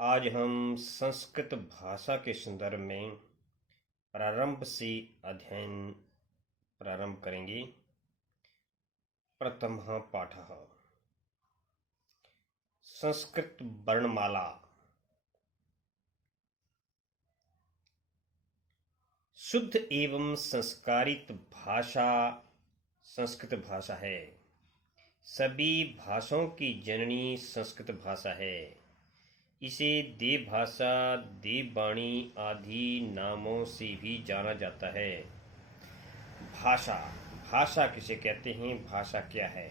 आज हम संस्कृत भाषा के संदर्भ में प्रारंभ से अध्ययन प्रारंभ करेंगे। प्रथमः पाठः संस्कृत वर्णमाला। शुद्ध एवं संस्कारित भाषा संस्कृत भाषा है। सभी भाषाओं की जननी संस्कृत भाषा है। इसे देव भाषा, देववाणी आदि नामों से भी जाना जाता है। भाषा भाषा किसे कहते हैं? भाषा क्या है?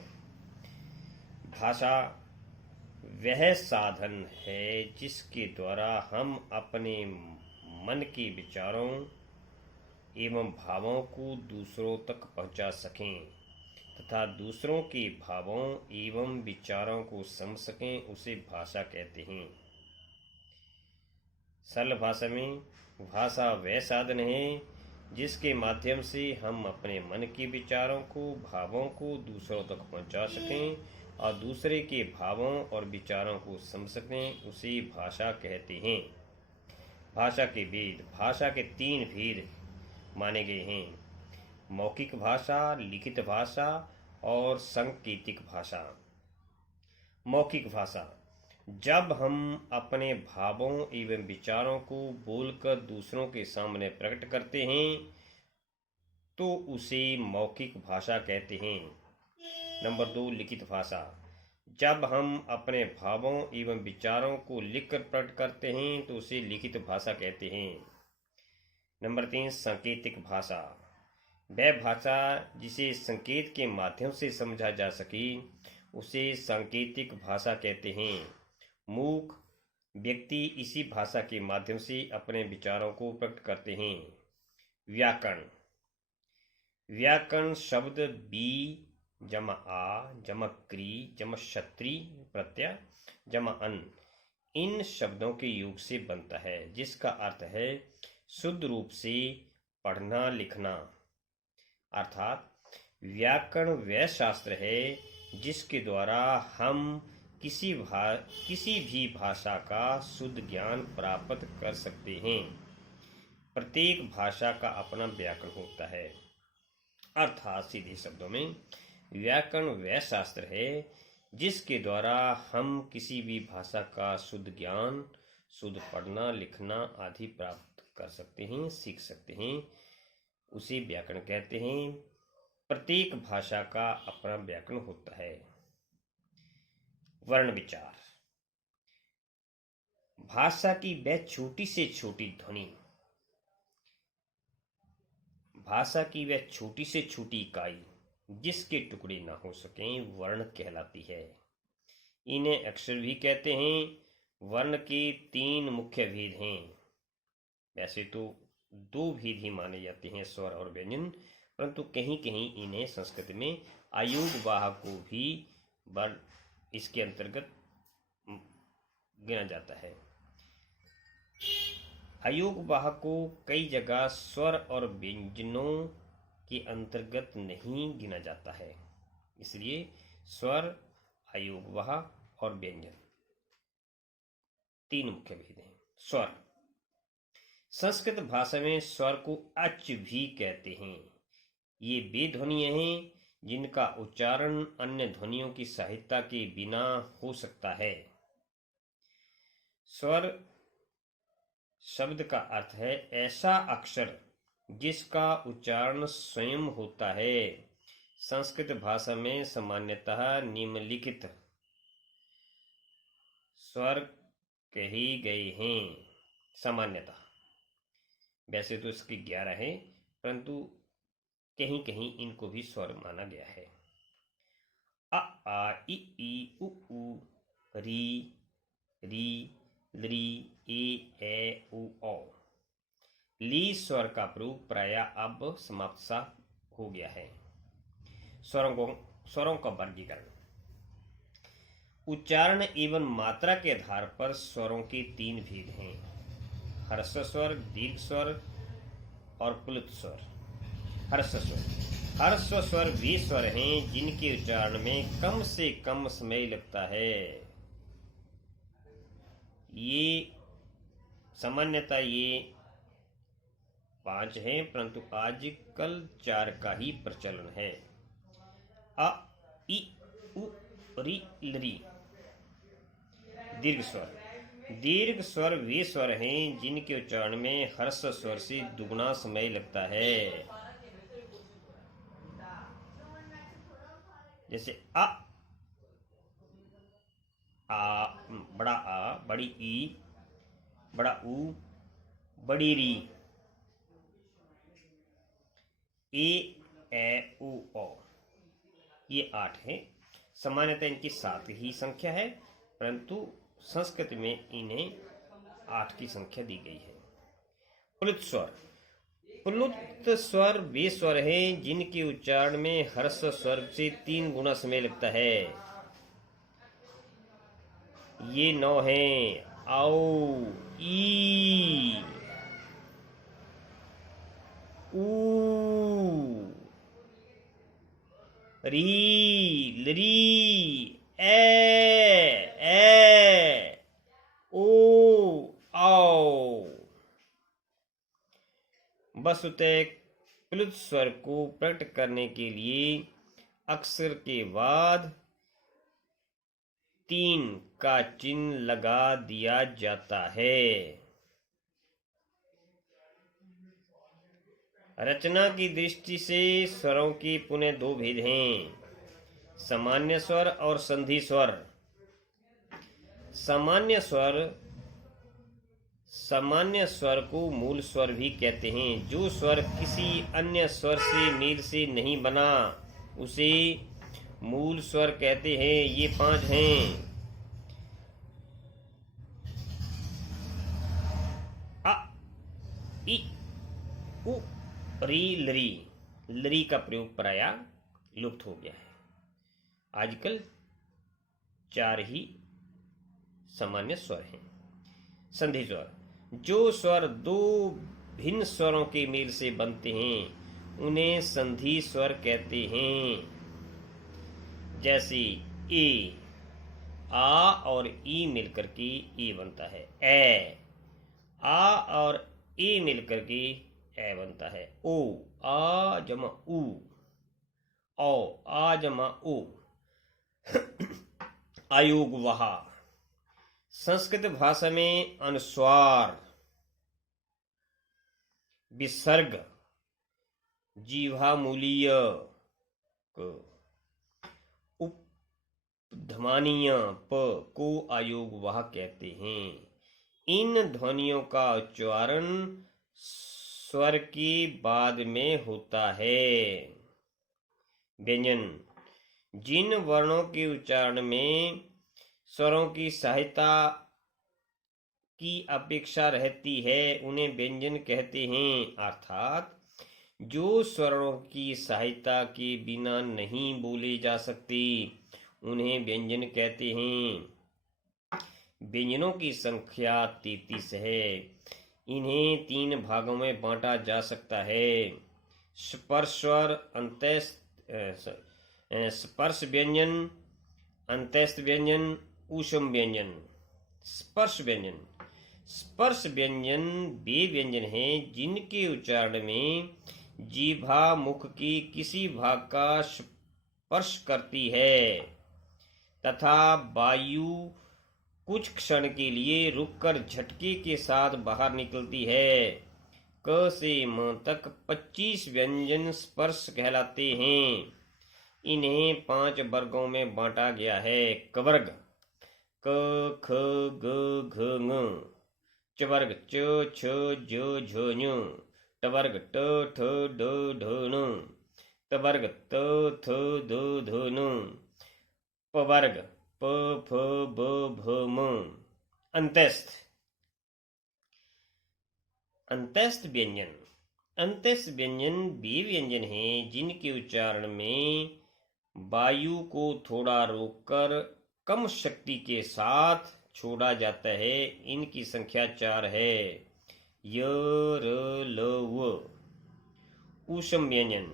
भाषा वह साधन है जिसके द्वारा हम अपने मन के विचारों एवं भावों को दूसरों तक पहुंचा सकें तथा दूसरों के भावों एवं विचारों को समझ सकें, उसे भाषा कहते हैं। सरल भाषा में भाषा वह साधन है जिसके माध्यम से हम अपने मन के विचारों को, भावों को दूसरों तक पहुंचा सकें और दूसरे के भावों और विचारों को समझ सकें, उसे भाषा कहते हैं। भाषा के भेद। भाषा के 3 भेद माने गए हैं: मौखिक भाषा, लिखित भाषा और सांकेतिक भाषा। मौखिक भाषा जब हम अपने भावों एवं विचारों को बोलकर दूसरों के सामने प्रकट करते हैं तो उसे मौखिक भाषा कहते हैं। नंबर 2, लिखित भाषा। जब हम अपने भावों एवं विचारों को लिखकर प्रकट करते हैं तो उसे लिखित भाषा कहते हैं। नंबर 3, सांकेतिक भाषा। वह भाषा जिसे संकेत के माध्यम से समझा जा सके उसे सांकेतिक भाषा कहते हैं। मूक व्यक्ति इसी भाषा के माध्यम से अपने विचारों को प्रकट करते हैं। व्याकरण। व्याकरण शब्द बी जमा आ जमा क्री जमा क्षत्री प्रत्यय जमा अन इन शब्दों के योग से बनता है, जिसका अर्थ है शुद्ध रूप से पढ़ना लिखना। अर्थात व्याकरण वह शास्त्र है जिसके द्वारा हम किसी भी भाषा का शुद्ध ज्ञान प्राप्त कर सकते हैं। प्रत्येक भाषा का अपना व्याकरण होता है। अर्थात सीधे शब्दों में व्याकरण वह शास्त्र है जिसके द्वारा हम किसी भी भाषा का शुद्ध ज्ञान, शुद्ध पढ़ना लिखना आदि प्राप्त कर सकते हैं, सीख सकते हैं, उसे व्याकरण कहते हैं। प्रत्येक भाषा का अपना व्याकरण होता है। वर्ण विचार। भाषा की वह छोटी से छोटी ध्वनि, भाषा की वह छोटी से छोटी इकाई जिसके टुकड़े ना हो सकें, वर्ण कहलाती है। इन्हें अक्षर भी कहते हैं। वर्ण के 3 मुख्य भेद हैं। वैसे तो 2 भेद ही माने जाते हैं, स्वर और व्यंजन, परंतु कहीं कहीं इन्हें संस्कृत में अयोगवाह को भी वर्ण इसके अंतर्गत गिना जाता है। अयोगवाह को कई जगह स्वर और व्यंजनों के अंतर्गत नहीं गिना जाता है, इसलिए स्वर, अयोगवाह और व्यंजन 3 मुख्य भेद हैं। स्वर। संस्कृत भाषा में स्वर को अच भी कहते हैं। ये वे ध्वनियां हैं जिनका उच्चारण अन्य ध्वनियों की सहायता के बिना हो सकता है। स्वर शब्द का अर्थ है ऐसा अक्षर जिसका उच्चारण स्वयं होता है। संस्कृत भाषा में सामान्यतः निम्नलिखित स्वर कहे गए हैं। सामान्यतः, वैसे तो इसके 11 हैं, परंतु कहीं कहीं इनको भी स्वर माना गया है। अ आ इ ई उ ऊ री री लरी ए उ औ। ली स्वर का प्रयोग प्रायः अब समाप्त सा हो गया है। स्वरों का वर्गीकरण। उच्चारण एवं मात्रा के आधार पर स्वरों के 3 भेद हैं: ह्रस्व स्वर, दीर्घ स्वर और प्लुत स्वर। ह्रस्व स्वर वे स्वर हैं जिनके उच्चारण में कम से कम समय लगता है। ये सामान्यतः ये 5 हैं, परंतु आजकल 4 का ही प्रचलन है। अ, इ, उ, रि, लरी। दीर्घ स्वर। दीर्घ स्वर वे स्वर हैं जिनके उच्चारण में हर्ष स्वर से दुगना समय लगता है। जैसे आ, बड़ा आ, बड़ी ई, बड़ा ऊ, बड़ी री। ए उ ओ। ये 8 हैं। सामान्यतः इनकी 7 ही संख्या है, परंतु संस्कृत में इन्हें 8 की संख्या दी गई है। प्लुत स्वर। प्लुत स्वर वे स्वर हैं जिनके उच्चारण में हर्ष स्वर से 3 गुना समय लगता है। ये 9 हैं। आओ, ई, ऊ, री, लरी, ए, ओ, आओ। वस्तुतः प्लुत स्वर को प्रकट करने के लिए अक्षर के बाद 3 का चिन्ह लगा दिया जाता है। रचना की दृष्टि से स्वरों के पुनः 2 भेद हैं, सामान्य स्वर और संधि स्वर। सामान्य स्वर को मूल स्वर भी कहते हैं। जो स्वर किसी अन्य स्वर से मेल से नहीं बना उसे मूल स्वर कहते हैं। ये 5 हैं। अ, इ, उ, री, लरी। लरी का प्रयोग प्रायः लुप्त हो गया है। आजकल 4 ही सामान्य स्वर हैं। संधि स्वर। जो स्वर 2 भिन्न स्वरों के मेल से बनते हैं उन्हें संधि स्वर कहते हैं। जैसे ए, आ और ई मिलकर के ए बनता है। ए, आ और ए मिलकर के ए बनता है। ओ, आ जमा उ, औ, आ जमा ओ। आयोग वहा। संस्कृत भाषा में अनुस्वार, विसर्ग, जीवामूलीय, उपध्मानीय प को आयोग वहा कहते हैं। इन ध्वनियों का उच्चारण स्वर के बाद में होता है। व्यंजन। जिन वर्णों के उच्चारण में स्वरों की सहायता की अपेक्षा रहती है उन्हें व्यंजन कहते हैं। अर्थात जो स्वरों की सहायता के बिना नहीं बोले जा सकते उन्हें व्यंजन कहते हैं। व्यंजनों की संख्या 33 है। इन्हें 3 भागों में बांटा जा सकता है। स्पर्श स्वर, स्पर्श व्यंजन, अंत्यस्थ व्यंजन, ऊष्म व्यंजन। स्पर्श व्यंजन। स्पर्श व्यंजन वे व्यंजन हैं जिनके उच्चारण में जीभा मुख की किसी भाग का स्पर्श करती है तथा वायु कुछ क्षण के लिए रुककर झटके के साथ बाहर निकलती है। क से म तक 25 व्यंजन स्पर्श कहलाते हैं। इन्हें 5 वर्गों में बांटा गया है। कवर्ग। क, ख, ग, घ, ङ। चवर्ग। च, छ, ज, झ, ञ। टवर्ग। ट, ठ, ड, ढ, ण। तवर्ग। त, थ, द, ध, न। पवर्ग। प, फ, ब, भ, म। अंत्यस्थ। अंत्यस्थ व्यंजन। अंत्यस्थ व्यंजन वे व्यंजन हैं जिनके उच्चारण में वायु को थोड़ा रोककर कम शक्ति के साथ छोड़ा जाता है। इनकी संख्या 4 है। य, र, ल, व। ऊष्म व्यंजन।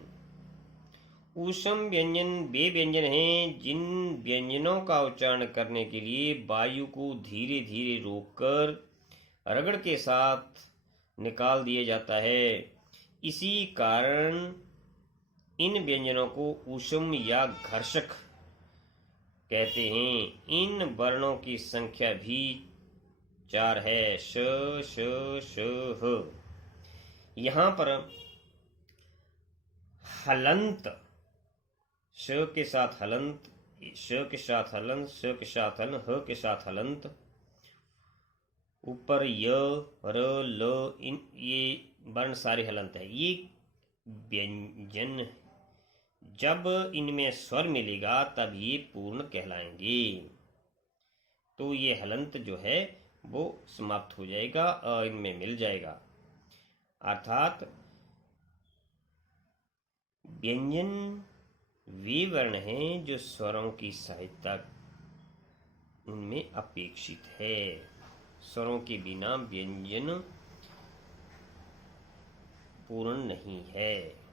ऊष्म व्यंजन वे व्यंजन हैं जिन व्यंजनों का उच्चारण करने के लिए वायु को धीरे धीरे रोककर रगड़ के साथ निकाल दिया जाता है। इसी कारण इन व्यंजनों को ऊष्म या घर्षक कहते हैं। इन वर्णों की संख्या भी 4 है, श, श, श, ह। यहाँ पर हलंत, श के साथ हलंत, श के साथ हलंत, श के साथ हलन, ह के साथ हलंत, ऊपर य, र, ल, इन ये वर्ण सारे हलंत है। ये व्यंजन जब इनमें स्वर मिलेगा तब ये पूर्ण कहलाएंगे। तो ये हलंत जो है वो समाप्त हो जाएगा और इनमें मिल जाएगा। अर्थात व्यंजन वे वर्ण हैं जो स्वरों की सहायता उनमें अपेक्षित है। स्वरों के बिना व्यंजन पूर्ण नहीं है।